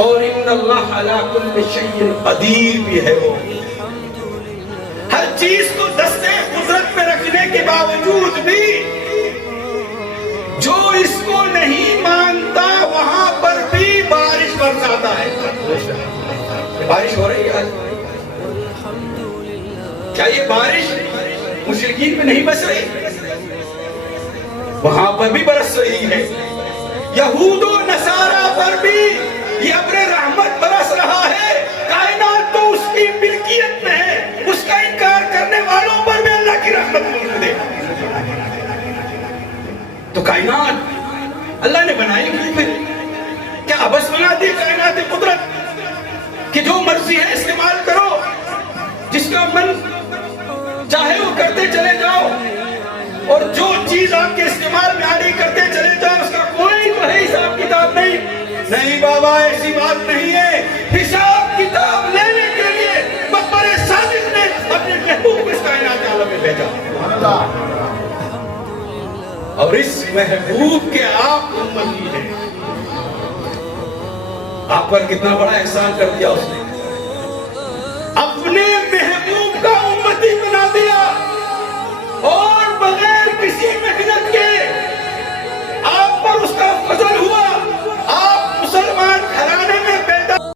اور ان اللہ علی کل شیء قدیر بھی ہے وہ، ہر چیز کو دستے قدرت میں رکھنے کے باوجود بھی جو اس کو نہیں مانتا وہاں پر بھی بارش برساتا ہے۔ بارش ہو رہی ہے کیا یہ بارش مشرکین میں نہیں برس رہی؟ وہاں پر بھی برس رہی ہے، یہود و نصارہ پر بھی یہ ابر رحمت برس رہا ہے۔ کائنات تو اس کی ملکیت میں ہے، اس کا انکار کرنے والوں پر بھی اللہ کی رحمت موجود ہے۔ تو کائنات اللہ نے بنائی کیوں پھر؟ کیا ابس بنا دی کائنات قدرت کہ جو مرضی ہے استعمال کرو، جس کا من چاہے وہ کرتے چلے جاؤ، اور جو چیز آپ کے استعمال میں آ رہی کرتے چلے جاؤ، اس کا کوئی تو ہے حساب کتاب نہیں بابا، ایسی بات نہیں ہے۔ حساب کتاب لینے کے لیے بابر صادق نے اپنے محبوب کو اس کائنات عالم میں بھیجا، اور اس محبوب کے آپ امتی ہیں۔ آپ پر کتنا بڑا احسان کر دیا اس نے،